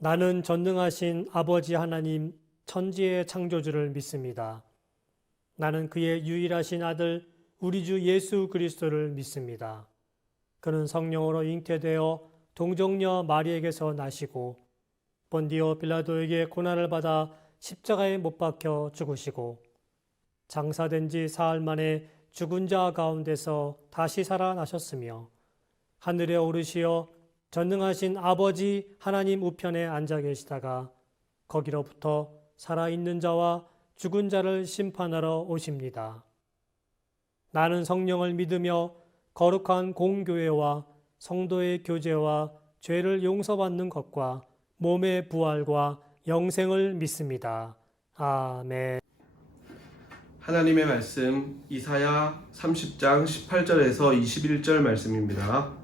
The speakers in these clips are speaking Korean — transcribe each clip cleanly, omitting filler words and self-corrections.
나는 전능하신 아버지 하나님 천지의 창조주를 믿습니다. 나는 그의 유일하신 아들 우리 주 예수 그리스도를 믿습니다. 그는 성령으로 잉태되어 동정녀 마리에게서 나시고 본디오 빌라도에게 고난을 받아 십자가에 못 박혀 죽으시고 장사된 지 사흘 만에 죽은 자 가운데서 다시 살아나셨으며 하늘에 오르시어 전능하신 아버지 하나님 우편에 앉아 계시다가 거기로부터 살아있는 자와 죽은 자를 심판하러 오십니다. 나는 성령을 믿으며 거룩한 공교회와 성도의 교제와 죄를 용서받는 것과 몸의 부활과 영생을 믿습니다. 아멘. 하나님의 말씀 이사야 30장 18절에서 21절 말씀입니다.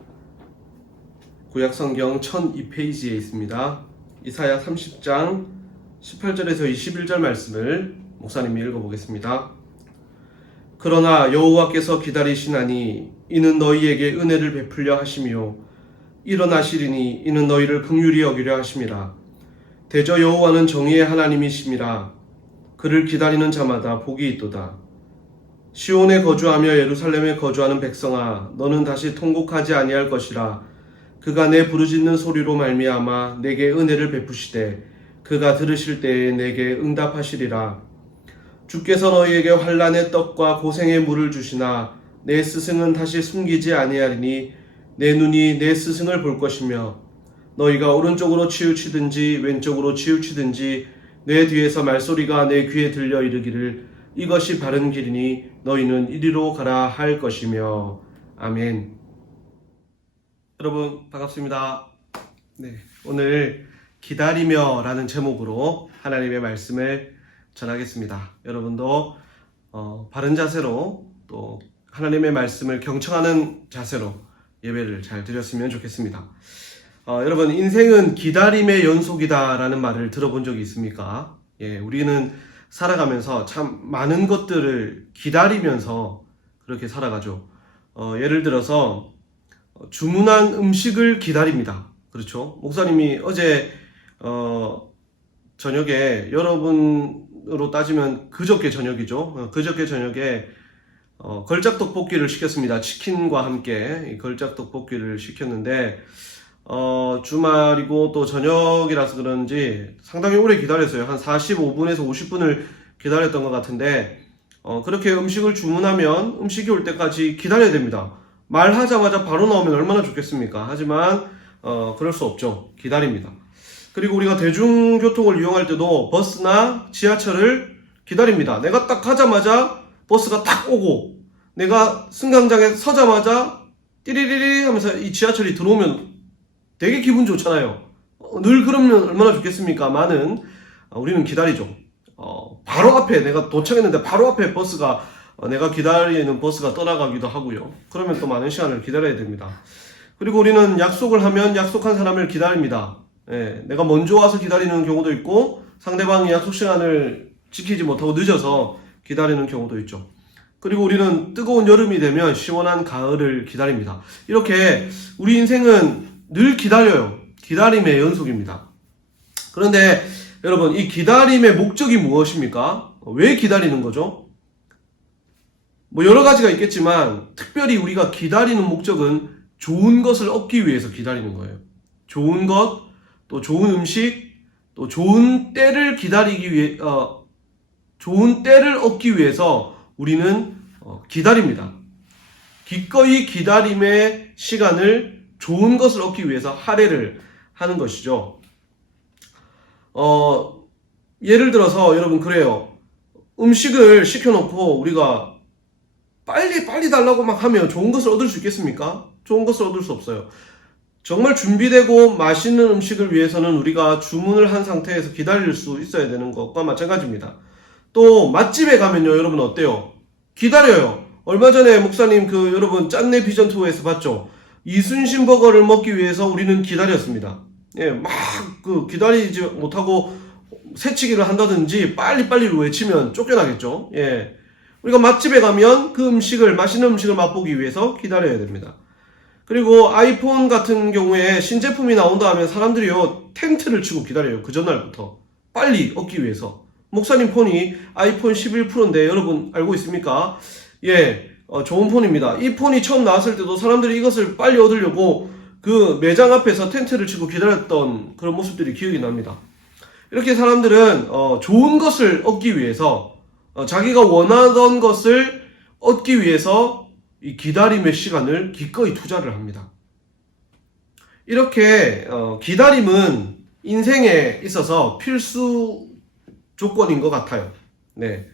구약성경 1002페이지에 있습니다. 이사야 30장 18절에서 21절 말씀을 목사님이 읽어보겠습니다. 그러나 여호와께서 기다리시나니 이는 너희에게 은혜를 베풀려 하시며 일어나시리니 이는 너희를 긍휼히 여기려 하심이라. 대저 여호와는 정의의 하나님이심이라. 그를 기다리는 자마다 복이 있도다. 시온에 거주하며 예루살렘에 거주하는 백성아, 너는 다시 통곡하지 아니할 것이라. 그가 내 부르짖는 소리로 말미암아 내게 은혜를 베푸시되 그가 들으실 때에 내게 응답하시리라. 주께서 너희에게 환난의 떡과 고생의 물을 주시나 내 스승은 다시 숨기지 아니하리니 내 눈이 내 스승을 볼 것이며 너희가 오른쪽으로 치우치든지 왼쪽으로 치우치든지 내 뒤에서 말소리가 내 귀에 들려 이르기를 이것이 바른 길이니 너희는 이리로 가라 할 것이며. 아멘. 여러분 반갑습니다. 오늘 기다리며 라는 제목으로 하나님의 말씀을 전하겠습니다. 여러분도 바른 자세로 또 하나님의 말씀을 경청하는 자세로 예배를 잘 드렸으면 좋겠습니다. 여러분, 인생은 기다림의 연속이다 라는 말을 들어본 적이 있습니까? 우리는 살아가면서 참 많은 것들을 기다리면서 그렇게 살아가죠. 예를 들어서 주문한 음식을 기다립니다. 그렇죠? 목사님이 어제 저녁에, 여러분으로 따지면 그저께 저녁이죠. 그저께 저녁에 걸작 떡볶이를 시켰습니다. 치킨과 함께 이 걸작 떡볶이를 시켰는데 주말이고 또 저녁이라서 그런지 상당히 오래 기다렸어요. 한 45분에서 50분을 기다렸던 것 같은데 그렇게 음식을 주문하면 음식이 올 때까지 기다려야 됩니다. 말하자마자 바로 나오면 얼마나 좋겠습니까? 하지만 그럴 수 없죠. 기다립니다. 그리고 우리가 대중교통을 이용할 때도 버스나 지하철을 기다립니다. 내가 딱 가자마자 버스가 딱 오고 내가 승강장에 서자마자 띠리리리 하면서 이 지하철이 들어오면 되게 기분 좋잖아요. 늘 그러면 얼마나 좋겠습니까만은 우리는 기다리죠. 바로 앞에 내가 도착했는데 바로 앞에 버스가 내가 기다리는 버스가 떠나가기도 하고요. 그러면 또 많은 시간을 기다려야 됩니다. 그리고 우리는 약속을 하면 약속한 사람을 기다립니다. 내가 먼저 와서 기다리는 경우도 있고 상대방이 약속 시간을 지키지 못하고 늦어서 기다리는 경우도 있죠. 그리고 우리는 뜨거운 여름이 되면 시원한 가을을 기다립니다. 이렇게 우리 인생은 늘 기다려요. 기다림의 연속입니다. 그런데 여러분, 이 기다림의 목적이 무엇입니까? 왜 기다리는 거죠? 여러 가지가 있겠지만 특별히 우리가 기다리는 목적은 좋은 것을 얻기 위해서 기다리는 거예요. 좋은 것, 또 좋은 음식, 또 좋은 때를 좋은 때를 얻기 위해서 우리는 기다립니다. 기꺼이 기다림의 시간을 좋은 것을 얻기 위해서 할애를 하는 것이죠. 예를 들어서 여러분 그래요. 음식을 시켜놓고 우리가 빨리 달라고 막 하면 좋은 것을 얻을 수 있겠습니까? 좋은 것을 얻을 수 없어요. 정말 준비되고 맛있는 음식을 위해서는 우리가 주문을 한 상태에서 기다릴 수 있어야 되는 것과 마찬가지입니다. 또 맛집에 가면요, 여러분 어때요? 기다려요. 얼마 전에 목사님 여러분 짠내 비전 투어에서 봤죠? 이순신 버거를 먹기 위해서 우리는 기다렸습니다. 기다리지 못하고 새치기를 한다든지 빨리빨리로 외치면 쫓겨나겠죠. 우리가 맛집에 가면 그 맛있는 음식을 맛보기 위해서 기다려야 됩니다. 그리고 아이폰 같은 경우에 신제품이 나온다 하면 사람들이요 텐트를 치고 기다려요. 그 전날부터 빨리 얻기 위해서. 목사님 폰이 아이폰 11 프로인데 여러분 알고 있습니까? 예, 좋은 폰입니다. 이 폰이 처음 나왔을 때도 사람들이 이것을 빨리 얻으려고 그 매장 앞에서 텐트를 치고 기다렸던 그런 모습들이 기억이 납니다. 이렇게 사람들은 좋은 것을 얻기 위해서 자기가 원하던 것을 얻기 위해서 이 기다림의 시간을 기꺼이 투자를 합니다. 이렇게 기다림은 인생에 있어서 필수 조건인 것 같아요. 네,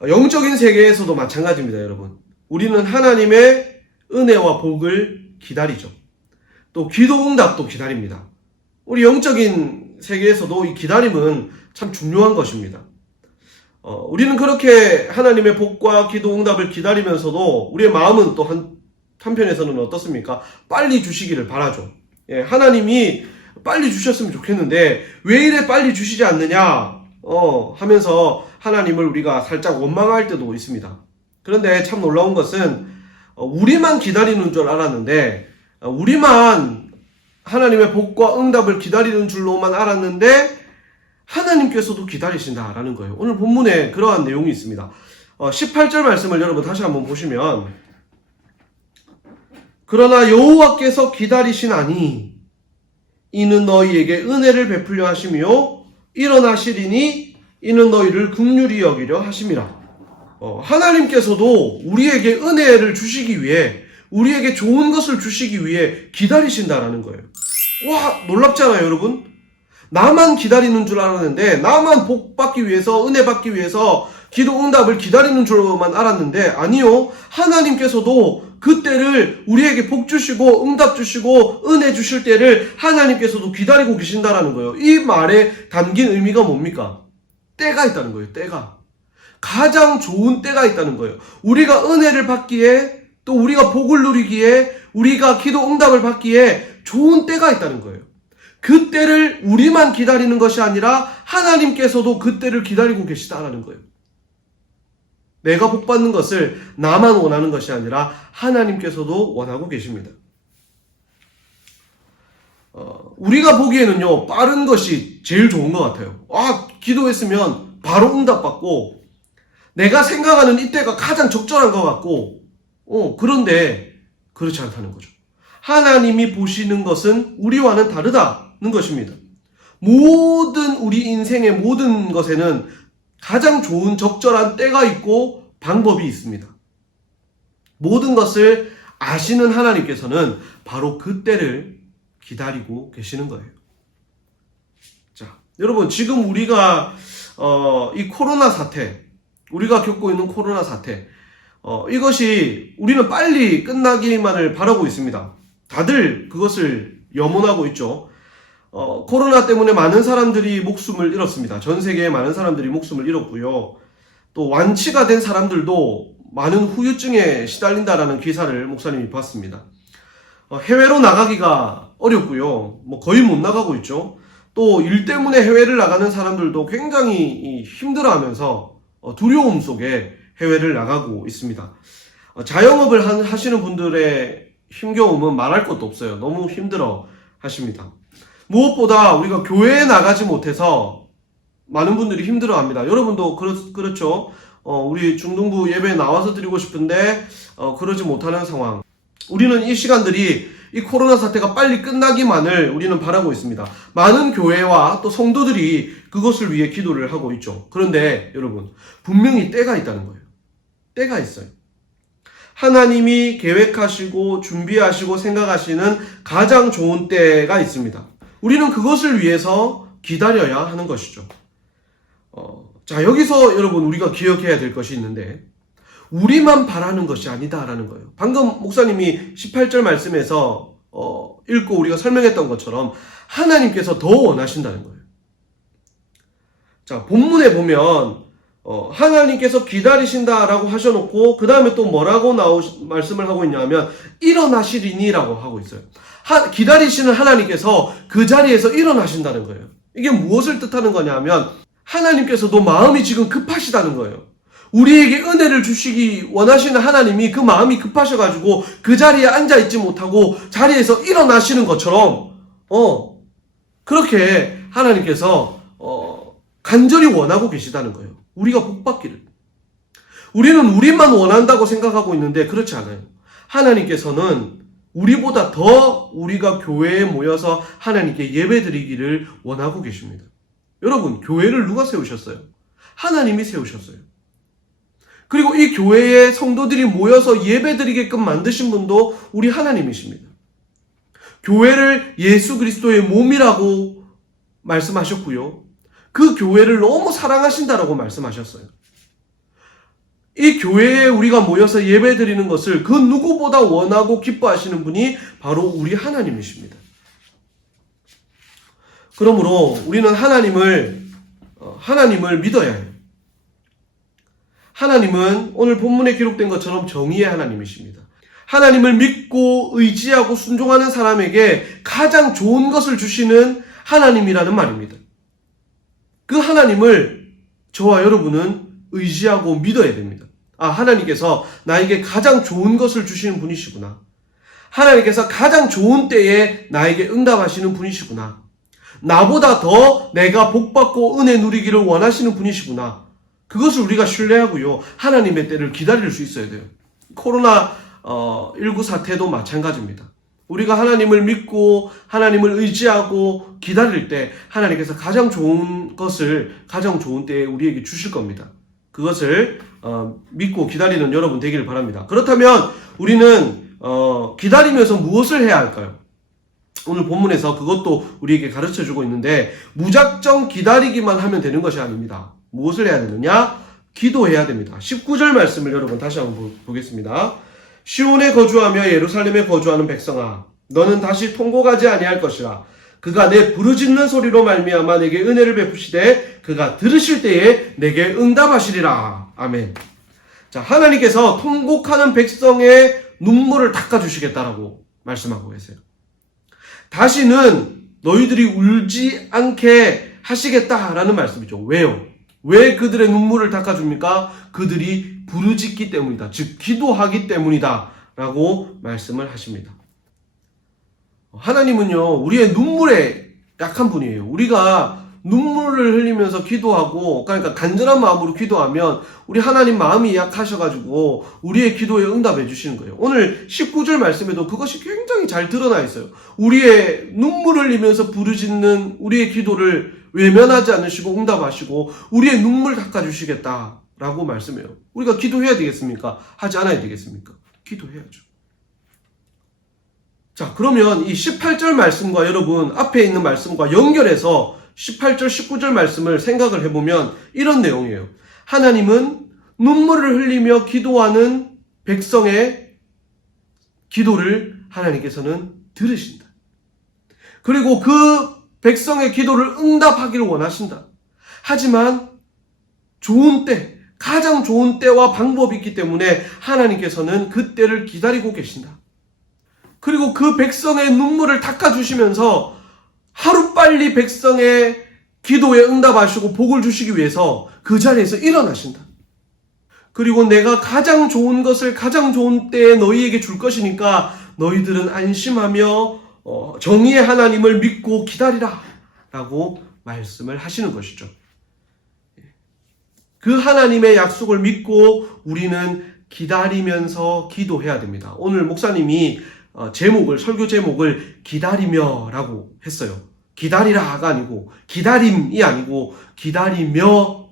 영적인 세계에서도 마찬가지입니다, 여러분. 우리는 하나님의 은혜와 복을 기다리죠. 또 기도 응답도 기다립니다. 우리 영적인 세계에서도 이 기다림은 참 중요한 것입니다. 우리는 그렇게 하나님의 복과 기도 응답을 기다리면서도 우리의 마음은 또 한편에서는 어떻습니까? 빨리 주시기를 바라죠. 예, 하나님이 빨리 주셨으면 좋겠는데 왜 이래 빨리 주시지 않느냐 하면서 하나님을 우리가 살짝 원망할 때도 있습니다. 그런데 참 놀라운 것은 우리만 기다리는 줄 알았는데 우리만 하나님의 복과 응답을 기다리는 줄로만 알았는데 하나님께서도 기다리신다라는 거예요. 오늘 본문에 그러한 내용이 있습니다. 18절 말씀을 여러분 다시 한번 보시면 그러나 여호와께서 기다리시나니 이는 너희에게 은혜를 베풀려 하시며 일어나시리니 이는 너희를 긍휼히 여기려 하심이라. 하나님께서도 우리에게 은혜를 주시기 위해 우리에게 좋은 것을 주시기 위해 기다리신다라는 거예요. 와, 놀랍잖아요, 여러분. 나만 기다리는 줄 알았는데 나만 복 받기 위해서 은혜 받기 위해서 기도 응답을 기다리는 줄만 알았는데 아니요. 하나님께서도 그 때를 우리에게 복 주시고 응답 주시고 은혜 주실 때를 하나님께서도 기다리고 계신다라는 거예요. 이 말에 담긴 의미가 뭡니까? 때가 있다는 거예요. 때가. 가장 좋은 때가 있다는 거예요. 우리가 은혜를 받기에 또 우리가 복을 누리기에 우리가 기도 응답을 받기에 좋은 때가 있다는 거예요. 그 때를 우리만 기다리는 것이 아니라 하나님께서도 그 때를 기다리고 계시다라는 거예요. 내가 복 받는 것을 나만 원하는 것이 아니라 하나님께서도 원하고 계십니다. 우리가 보기에는요, 빠른 것이 제일 좋은 것 같아요. 기도했으면 바로 응답받고 내가 생각하는 이때가 가장 적절한 것 같고 그런데 그렇지 않다는 거죠. 하나님이 보시는 것은 우리와는 다르다는 것입니다. 모든 우리 인생의 모든 것에는 가장 좋은 적절한 때가 있고 방법이 있습니다. 모든 것을 아시는 하나님께서는 바로 그 때를 기다리고 계시는 거예요. 자, 여러분 지금 우리가 이 코로나 사태, 우리가 겪고 있는 코로나 사태, 이것이 우리는 빨리 끝나기만을 바라고 있습니다. 다들 그것을 염원하고 있죠. 코로나 때문에 많은 사람들이 목숨을 잃었습니다. 전 세계에 많은 사람들이 목숨을 잃었고요. 또 완치가 된 사람들도 많은 후유증에 시달린다라는 기사를 목사님이 봤습니다. 해외로 나가기가 어렵고요. 거의 못 나가고 있죠. 또 일 때문에 해외를 나가는 사람들도 굉장히 힘들어하면서 두려움 속에 해외를 나가고 있습니다. 자영업을 하시는 분들의 힘겨움은 말할 것도 없어요. 너무 힘들어 하십니다. 무엇보다 우리가 교회에 나가지 못해서 많은 분들이 힘들어합니다. 여러분도 그렇죠. 우리 중등부 예배에 나와서 드리고 싶은데 그러지 못하는 상황. 우리는 이 시간들이 이 코로나 사태가 빨리 끝나기만을 우리는 바라고 있습니다. 많은 교회와 또 성도들이 그것을 위해 기도를 하고 있죠. 그런데 여러분 분명히 때가 있다는 거예요. 때가 있어요. 하나님이 계획하시고 준비하시고 생각하시는 가장 좋은 때가 있습니다. 우리는 그것을 위해서 기다려야 하는 것이죠. 자, 여기서 여러분 우리가 기억해야 될 것이 있는데 우리만 바라는 것이 아니다라는 거예요. 방금 목사님이 18절 말씀에서 읽고 우리가 설명했던 것처럼 하나님께서 더 원하신다는 거예요. 자, 본문에 보면 하나님께서 기다리신다라고 하셔놓고 그 다음에 또 뭐라고 말씀을 하고 있냐면 일어나시리니라고 하고 있어요. 기다리시는 하나님께서 그 자리에서 일어나신다는 거예요. 이게 무엇을 뜻하는 거냐면 하나님께서도 마음이 지금 급하시다는 거예요. 우리에게 은혜를 주시기 원하시는 하나님이 그 마음이 급하셔가지고 그 자리에 앉아있지 못하고 자리에서 일어나시는 것처럼 그렇게 하나님께서 간절히 원하고 계시다는 거예요. 우리가 복받기를. 우리는 우리만 원한다고 생각하고 있는데 그렇지 않아요. 하나님께서는 우리보다 더 우리가 교회에 모여서 하나님께 예배드리기를 원하고 계십니다. 여러분, 교회를 누가 세우셨어요? 하나님이 세우셨어요. 그리고 이 교회에 성도들이 모여서 예배드리게끔 만드신 분도 우리 하나님이십니다. 교회를 예수 그리스도의 몸이라고 말씀하셨고요. 그 교회를 너무 사랑하신다라고 말씀하셨어요. 이 교회에 우리가 모여서 예배드리는 것을 그 누구보다 원하고 기뻐하시는 분이 바로 우리 하나님이십니다. 그러므로 우리는 하나님을 믿어야 해요. 하나님은 오늘 본문에 기록된 것처럼 정의의 하나님이십니다. 하나님을 믿고 의지하고 순종하는 사람에게 가장 좋은 것을 주시는 하나님이라는 말입니다. 그 하나님을 저와 여러분은 의지하고 믿어야 됩니다. 하나님께서 나에게 가장 좋은 것을 주시는 분이시구나. 하나님께서 가장 좋은 때에 나에게 응답하시는 분이시구나. 나보다 더 내가 복받고 은혜 누리기를 원하시는 분이시구나. 그것을 우리가 신뢰하고요. 하나님의 때를 기다릴 수 있어야 돼요. 코로나19 사태도 마찬가지입니다. 우리가 하나님을 믿고 하나님을 의지하고 기다릴 때 하나님께서 가장 좋은 것을 가장 좋은 때에 우리에게 주실 겁니다. 그것을 믿고 기다리는 여러분 되기를 바랍니다. 그렇다면 우리는 기다리면서 무엇을 해야 할까요? 오늘 본문에서 그것도 우리에게 가르쳐주고 있는데 무작정 기다리기만 하면 되는 것이 아닙니다. 무엇을 해야 되느냐? 기도해야 됩니다. 19절 말씀을 여러분 다시 한번 보겠습니다. 시온에 거주하며 예루살렘에 거주하는 백성아, 너는 다시 통곡하지 아니할 것이라. 그가 내 부르짖는 소리로 말미암아 내게 은혜를 베푸시되 그가 들으실 때에 내게 응답하시리라. 아멘. 자, 하나님께서 통곡하는 백성의 눈물을 닦아주시겠다라고 말씀하고 계세요. 다시는 너희들이 울지 않게 하시겠다라는 말씀이죠. 왜요? 왜 그들의 눈물을 닦아줍니까? 그들이 부르짖기 때문이다. 즉 기도하기 때문이다 라고 말씀을 하십니다. 하나님은요, 우리의 눈물에 약한 분이에요. 우리가 눈물을 흘리면서 기도하고, 그러니까 간절한 마음으로 기도하면 우리 하나님 마음이 약하셔가지고 우리의 기도에 응답해 주시는 거예요. 오늘 19절 말씀에도 그것이 굉장히 잘 드러나 있어요. 우리의 눈물을 흘리면서 부르짖는 우리의 기도를 외면하지 않으시고 응답하시고 우리의 눈물 닦아주시겠다라고 말씀해요. 우리가 기도해야 되겠습니까? 하지 않아야 되겠습니까? 기도해야죠. 자, 그러면 이 18절 말씀과 여러분 앞에 있는 말씀과 연결해서 18절, 19절 말씀을 생각을 해보면 이런 내용이에요. 하나님은 눈물을 흘리며 기도하는 백성의 기도를 하나님께서는 들으신다. 그리고 그 백성의 기도를 응답하기를 원하신다. 하지만 좋은 때, 가장 좋은 때와 방법이 있기 때문에 하나님께서는 그 때를 기다리고 계신다. 그리고 그 백성의 눈물을 닦아주시면서 하루빨리 백성의 기도에 응답하시고 복을 주시기 위해서 그 자리에서 일어나신다. 그리고 내가 가장 좋은 것을 가장 좋은 때에 너희에게 줄 것이니까 너희들은 안심하며 정의의 하나님을 믿고 기다리라 라고 말씀을 하시는 것이죠. 그 하나님의 약속을 믿고 우리는 기다리면서 기도해야 됩니다. 오늘 목사님이 설교 제목을 기다리며 라고 했어요. 기다리라가 아니고, 기다림이 아니고, 기다리며,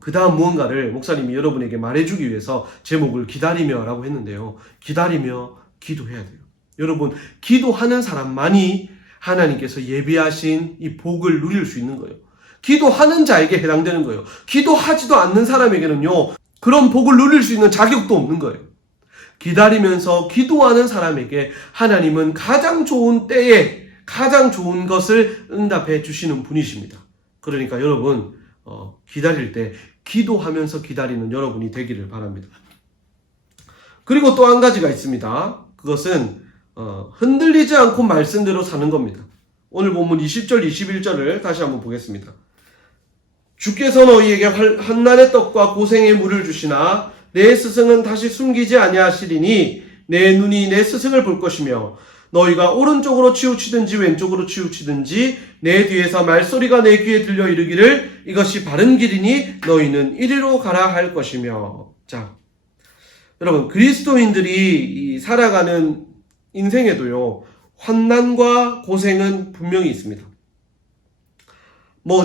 그 다음 무언가를 목사님이 여러분에게 말해주기 위해서 제목을 기다리며 라고 했는데요. 기다리며 기도해야 돼요. 여러분, 기도하는 사람만이 하나님께서 예비하신 이 복을 누릴 수 있는 거예요. 기도하는 자에게 해당되는 거예요. 기도하지도 않는 사람에게는요, 그런 복을 누릴 수 있는 자격도 없는 거예요. 기다리면서 기도하는 사람에게 하나님은 가장 좋은 때에 가장 좋은 것을 응답해 주시는 분이십니다. 그러니까 여러분, 기다릴 때 기도하면서 기다리는 여러분이 되기를 바랍니다. 그리고 또 한 가지가 있습니다. 그것은 흔들리지 않고 말씀대로 사는 겁니다. 오늘 본문 20절, 21절을 다시 한번 보겠습니다. 주께서 너희에게 환난의 떡과 고생의 물을 주시나 내 스승은 다시 숨기지 아니하시리니 내 눈이 내 스승을 볼 것이며 너희가 오른쪽으로 치우치든지 왼쪽으로 치우치든지 내 뒤에서 말소리가 내 귀에 들려 이르기를 이것이 바른 길이니 너희는 이리로 가라 할 것이며. 자, 여러분, 그리스도인들이 살아가는 인생에도요, 환난과 고생은 분명히 있습니다.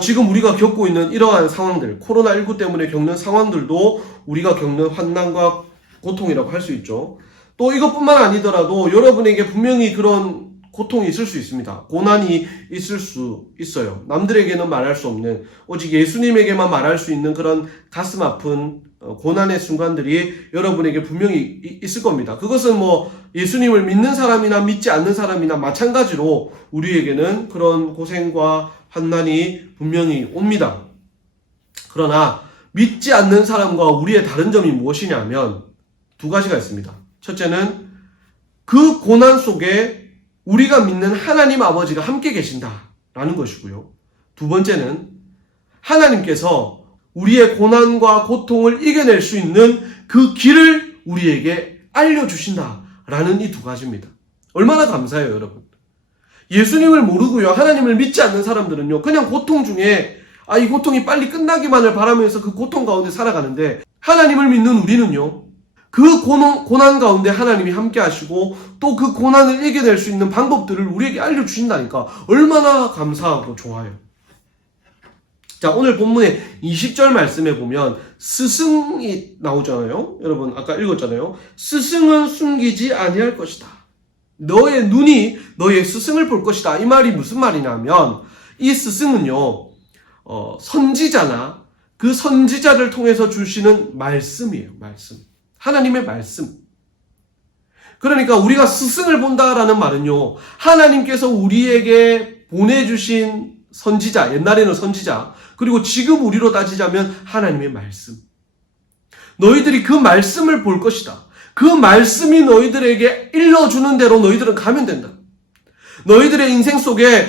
지금 우리가 겪고 있는 이러한 상황들, 코로나19 때문에 겪는 상황들도 우리가 겪는 환난과 고통이라고 할 수 있죠. 또 이것뿐만 아니더라도 여러분에게 분명히 그런 고통이 있을 수 있습니다. 고난이 있을 수 있어요. 남들에게는 말할 수 없는, 오직 예수님에게만 말할 수 있는 그런 가슴 아픈 고난의 순간들이 여러분에게 분명히 있을 겁니다. 그것은 예수님을 믿는 사람이나 믿지 않는 사람이나 마찬가지로 우리에게는 그런 고생과 환난이 분명히 옵니다. 그러나 믿지 않는 사람과 우리의 다른 점이 무엇이냐면 두 가지가 있습니다. 첫째는 그 고난 속에 우리가 믿는 하나님 아버지가 함께 계신다라는 것이고요. 두 번째는 하나님께서 우리의 고난과 고통을 이겨낼 수 있는 그 길을 우리에게 알려주신다라는 이 두 가지입니다. 얼마나 감사해요, 여러분. 예수님을 모르고요, 하나님을 믿지 않는 사람들은요, 그냥 고통 중에 이 고통이 빨리 끝나기만을 바라면서 그 고통 가운데 살아가는데, 하나님을 믿는 우리는요, 그 고난 가운데 하나님이 함께 하시고 또 그 고난을 이겨낼 수 있는 방법들을 우리에게 알려주신다니까 얼마나 감사하고 좋아요. 자, 오늘 본문의 20절 말씀에 보면 스승이 나오잖아요. 여러분 아까 읽었잖아요. 스승은 숨기지 아니할 것이다. 너의 눈이 너의 스승을 볼 것이다. 이 말이 무슨 말이냐면 이 스승은요, 선지자나 그 선지자를 통해서 주시는 말씀이에요. 말씀. 하나님의 말씀. 그러니까 우리가 스승을 본다라는 말은요, 하나님께서 우리에게 보내주신 선지자, 옛날에는 선지자, 그리고 지금 우리로 따지자면 하나님의 말씀. 너희들이 그 말씀을 볼 것이다. 그 말씀이 너희들에게 일러주는 대로 너희들은 가면 된다. 너희들의 인생 속에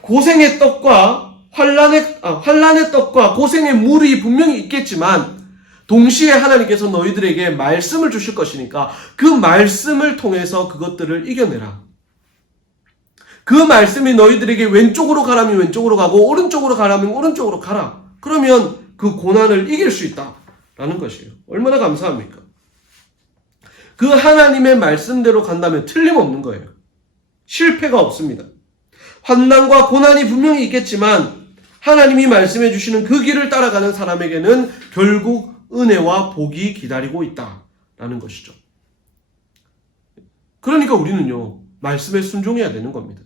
고생의 떡과 환난의 떡과 고생의 물이 분명히 있겠지만 동시에 하나님께서 너희들에게 말씀을 주실 것이니까 그 말씀을 통해서 그것들을 이겨내라. 그 말씀이 너희들에게 왼쪽으로 가라면 왼쪽으로 가고 오른쪽으로 가라면 오른쪽으로 가라. 그러면 그 고난을 이길 수 있다라는 것이에요. 얼마나 감사합니까? 그 하나님의 말씀대로 간다면 틀림없는 거예요. 실패가 없습니다. 환난과 고난이 분명히 있겠지만 하나님이 말씀해 주시는 그 길을 따라가는 사람에게는 결국 은혜와 복이 기다리고 있다라는 것이죠. 그러니까 우리는요, 말씀에 순종해야 되는 겁니다.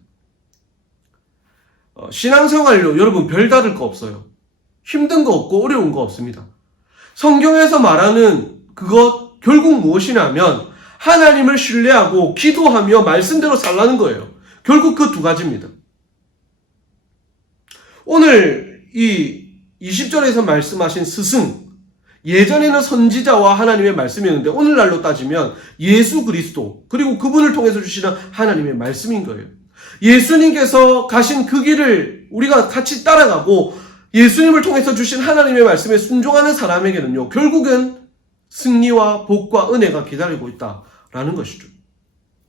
신앙생활로 여러분 별다를 거 없어요. 힘든 거 없고 어려운 거 없습니다. 성경에서 말하는 그것 결국 무엇이냐면 하나님을 신뢰하고 기도하며 말씀대로 살라는 거예요. 결국 그 두 가지입니다. 오늘 이 20절에서 말씀하신 스승, 예전에는 선지자와 하나님의 말씀이었는데 오늘날로 따지면 예수 그리스도 그리고 그분을 통해서 주시는 하나님의 말씀인 거예요. 예수님께서 가신 그 길을 우리가 같이 따라가고 예수님을 통해서 주신 하나님의 말씀에 순종하는 사람에게는요, 결국은 승리와 복과 은혜가 기다리고 있다라는 것이죠.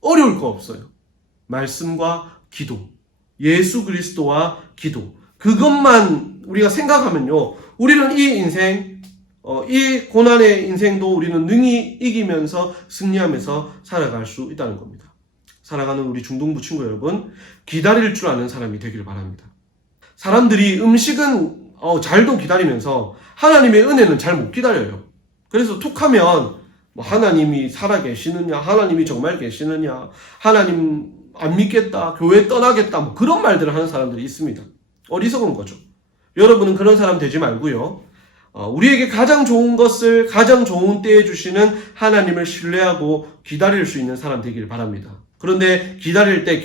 어려울 거 없어요. 말씀과 기도, 예수 그리스도와 기도, 그것만 우리가 생각하면요, 우리는 이 인생, 이 고난의 인생도 우리는 능히 이기면서 승리하면서 살아갈 수 있다는 겁니다. 살아가는 우리 중동부 친구 여러분, 기다릴 줄 아는 사람이 되기를 바랍니다. 사람들이 음식은 잘도 기다리면서 하나님의 은혜는 잘 못 기다려요. 그래서 툭하면 하나님이 살아계시느냐, 하나님이 정말 계시느냐, 하나님 안 믿겠다, 교회 떠나겠다, 그런 말들을 하는 사람들이 있습니다. 어리석은 거죠. 여러분은 그런 사람 되지 말고요, 우리에게 가장 좋은 것을 가장 좋은 때에 주시는 하나님을 신뢰하고 기다릴 수 있는 사람 되길 바랍니다. 그런데 기다릴 때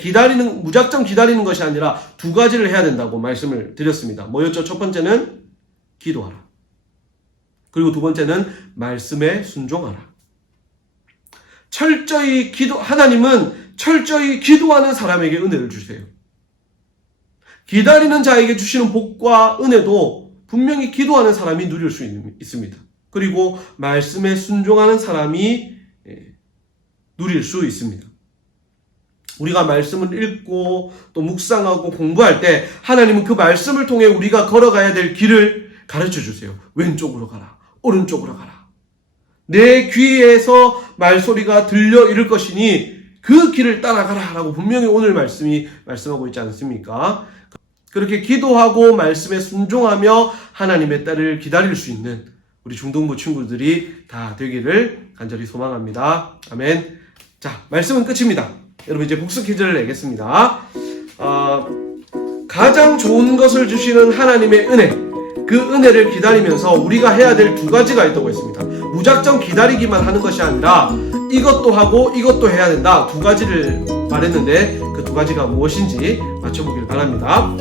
무작정 기다리는 것이 아니라 두 가지를 해야 된다고 말씀을 드렸습니다. 뭐였죠? 첫 번째는 기도하라. 그리고 두 번째는 말씀에 순종하라. 하나님은 철저히 기도하는 사람에게 은혜를 주세요. 기다리는 자에게 주시는 복과 은혜도 분명히 기도하는 사람이 누릴 수 있습니다. 그리고 말씀에 순종하는 사람이 누릴 수 있습니다. 우리가 말씀을 읽고 또 묵상하고 공부할 때 하나님은 그 말씀을 통해 우리가 걸어가야 될 길을 가르쳐 주세요. 왼쪽으로 가라. 오른쪽으로 가라. 내 귀에서 말소리가 들려 이를 것이니 그 길을 따라가라 라고 분명히 오늘 말씀하고 있지 않습니까? 그렇게 기도하고 말씀에 순종하며 하나님의 딸을 기다릴 수 있는 우리 중동부 친구들이 다 되기를 간절히 소망합니다. 아멘. 자, 말씀은 끝입니다. 여러분 이제 복수 퀴즈를 내겠습니다. 가장 좋은 것을 주시는 하나님의 은혜, 그 은혜를 기다리면서 우리가 해야 될 두 가지가 있다고 했습니다. 무작정 기다리기만 하는 것이 아니라 이것도 하고 이것도 해야 된다. 두 가지를 말했는데 그 두 가지가 무엇인지 맞춰보길 바랍니다.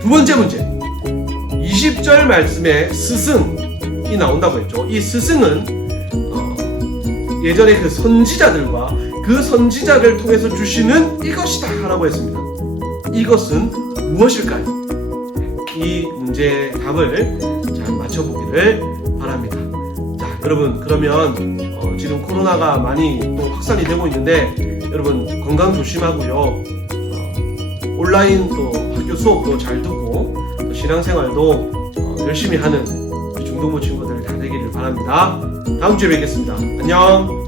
두 번째 문제, 20절 말씀에 스승이 나온다고 했죠. 이 스승은 예전에 그 선지자들과 그 선지자를 통해서 주시는 이것이다 라고 했습니다. 이것은 무엇일까요? 이 문제의 답을 잘 맞춰보기를 바랍니다. 자, 여러분 그러면 지금 코로나가 많이 또 확산이 되고 있는데 여러분 건강 조심하고요. 온라인 또 학교 수업도 잘 듣고 또 신앙생활도 열심히 하는 중동부 친구들 다 되기를 바랍니다. 다음 주에 뵙겠습니다. 안녕.